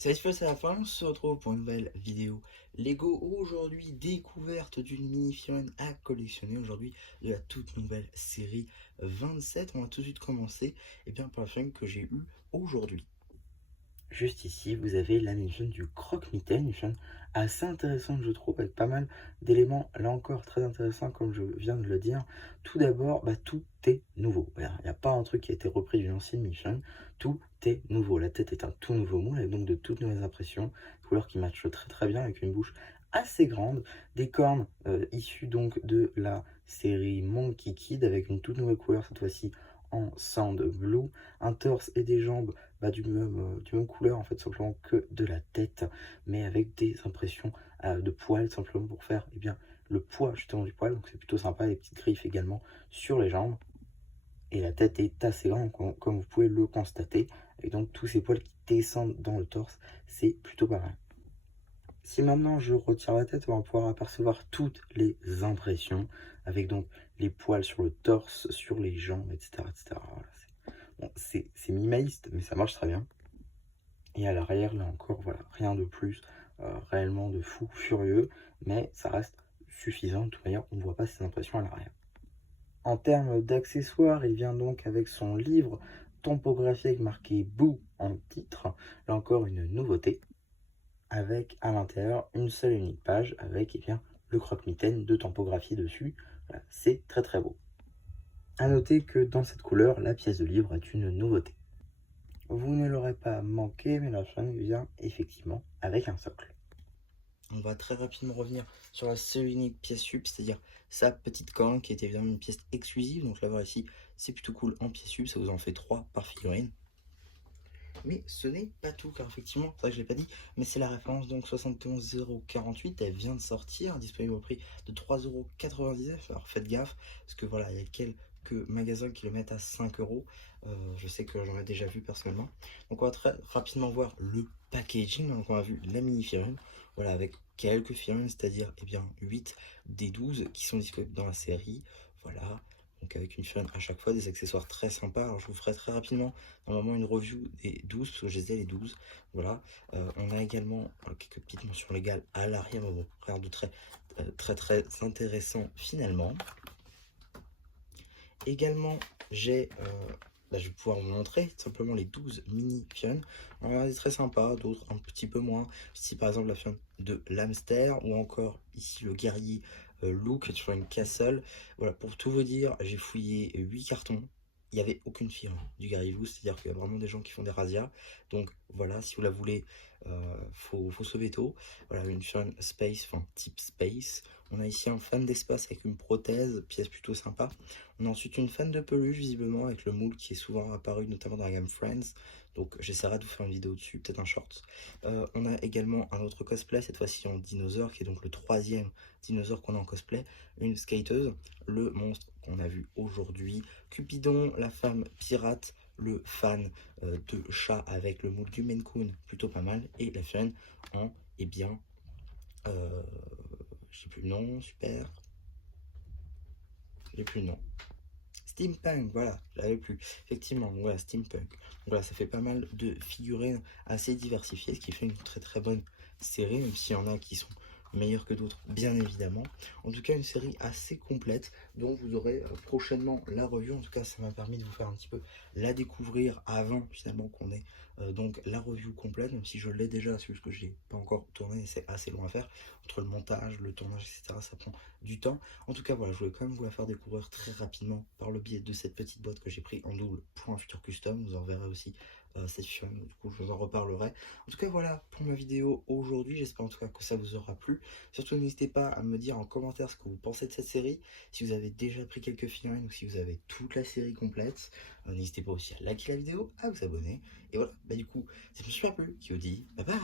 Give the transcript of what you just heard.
Cette fois c'est la fin, on se retrouve pour une nouvelle vidéo Lego. Aujourd'hui, découverte d'une mini figurine à collectionner. Aujourd'hui, de la toute nouvelle série 27. On va tout de suite commencer par la figurine que j'ai eue aujourd'hui. Juste ici, vous avez la mini-chaîne du croque-mitaine, une chaîne assez intéressante, je trouve, avec pas mal d'éléments, là encore, très intéressants, comme je viens de le dire. Tout d'abord, tout est nouveau. Voilà, il n'y a pas un truc qui a été repris d'une ancienne mini-chaîne, tout est nouveau. La tête est un tout nouveau moule, avec donc de toutes nouvelles impressions, couleurs qui matchent très très bien, avec une bouche assez grande, des cornes issues donc de la série Monkey Kid, avec une toute nouvelle couleur, cette fois-ci en sand blue, un torse et des jambes du même couleur en fait, simplement que de la tête, mais avec des impressions de poils, simplement pour faire le poids justement du poil, donc c'est plutôt sympa, les petites griffes également sur les jambes, et la tête est assez grande comme vous pouvez le constater, et donc tous ces poils qui descendent dans le torse, c'est plutôt pas mal. Si maintenant je retire la tête, on va pouvoir apercevoir toutes les impressions, avec donc les poils sur le torse, sur les jambes, etc. etc. Voilà, c'est minimaliste, mais ça marche très bien. Et à l'arrière, là encore, voilà, rien de plus réellement de fou furieux, mais ça reste suffisant. De toute manière, on ne voit pas ces impressions à l'arrière. En termes d'accessoires, il vient donc avec son livre topographique marqué Boo en titre. Là encore, une nouveauté, avec à l'intérieur une seule et unique page avec le croque-mitaine de topographie dessus. Voilà, c'est très très beau. A noter que dans cette couleur, la pièce de livre est une nouveauté. Vous ne l'aurez pas manqué, mais la chaîne vient effectivement avec un socle. On va très rapidement revenir sur la seule unique pièce sub, c'est-à-dire sa petite corne qui est évidemment une pièce exclusive. Donc l'avoir ici, c'est plutôt cool en pièce sub, ça vous en fait 3 par figurine. Mais ce n'est pas tout, car effectivement, c'est vrai que je ne l'ai pas dit, mais c'est la référence donc 71,048, elle vient de sortir, disponible au prix de 3,99 €. Alors faites gaffe, parce que voilà, il y a quelques magasins qui le mettent à 5 €. Je sais que j'en ai déjà vu personnellement. Donc on va très rapidement voir le packaging. Donc on a vu la mini figurine, voilà, avec quelques figurines, c'est-à-dire 8 des 12 qui sont disponibles dans la série. Voilà, donc avec une figurine à chaque fois, des accessoires très sympas. Alors je vous ferai très rapidement normalement une review des 12 parce que je les ai les 12. Voilà. On a également quelques petites mentions légales à l'arrière, mais bon, rien de très intéressant finalement. Également, je vais pouvoir vous montrer simplement les 12 mini figurines. On a des très sympas, d'autres un petit peu moins. Ici par exemple la figurine de l'hamster, ou encore ici le guerrier Luke sur une castle. Voilà, pour tout vous dire, j'ai fouillé 8 cartons. Il n'y avait aucune figurine du guerrier Luke, c'est-à-dire qu'il y a vraiment des gens qui font des razzias. Donc voilà, si vous la voulez, faut sauver tôt. Voilà, une figurine space, enfin type space. On a ici un fan d'espace avec une prothèse, pièce plutôt sympa. On a ensuite une fan de peluche, visiblement, avec le moule qui est souvent apparu, notamment dans la gamme Friends. Donc j'essaierai de vous faire une vidéo dessus, peut-être un short. On a également un autre cosplay, cette fois-ci en dinosaure, qui est donc le troisième dinosaure qu'on a en cosplay. Une skateuse, le monstre qu'on a vu aujourd'hui. Cupidon, la femme pirate, le fan de chat avec le moule du Maine Coon, plutôt pas mal. Et la figurine en, euh, je sais plus le nom, super. J'ai plus le nom. Steampunk, voilà, je l'avais plus. Effectivement, voilà, Steampunk. Donc voilà, ça fait pas mal de figurines assez diversifiées, ce qui fait une très bonne série, même s'il y en a qui sont meilleurs que d'autres, bien évidemment. En tout cas, une série assez complète, dont vous aurez prochainement la review. En tout cas, ça m'a permis de vous faire un petit peu la découvrir avant, finalement, qu'on ait donc la review complète, même si je l'ai déjà, c'est juste que je l'ai pas encore tourné et c'est assez long à faire. Entre le montage, le tournage, etc., ça prend du temps. En tout cas, voilà, je voulais quand même vous la faire découvrir très rapidement par le biais de cette petite boîte que j'ai pris en double pour un futur custom. Vous en verrez aussi cette figurine, du coup, je vous en reparlerai. En tout cas, voilà pour ma vidéo aujourd'hui. J'espère en tout cas que ça vous aura plu. Surtout, n'hésitez pas à me dire en commentaire ce que vous pensez de cette série. Si vous avez déjà pris quelques figurines ou si vous avez toute la série complète. N'hésitez pas aussi à liker la vidéo, à vous abonner. Et voilà, du coup, c'est je me suis plu qui vous dit bye bye.